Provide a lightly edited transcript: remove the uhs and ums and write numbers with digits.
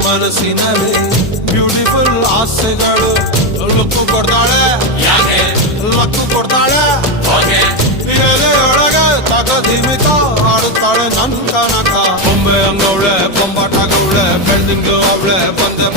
ಮನಸ್ಸಿನಲ್ಲಿ ಬ್ಯೂಟಿಫುಲ್ ಆಸೆಗಳು ಲಕ್ಕು ಕೊಡ್ತಾಳೆ ಲಕ್ಕು ಕೊಡ್ತಾಳೆ ಎಲೆಯೊಳಗೆ ತಗದಿಮಿತ ಆಡುತ್ತಾಳೆ ನನ್ ಕನಕ ಬೊಂಬೆ ಅಂಗವಳೆ ಬೊಂಬಾಟಗವಳೆ ಬೆಳ್ದಿಂಗ್ಳು ಅವಳೆ ಬಂದೆ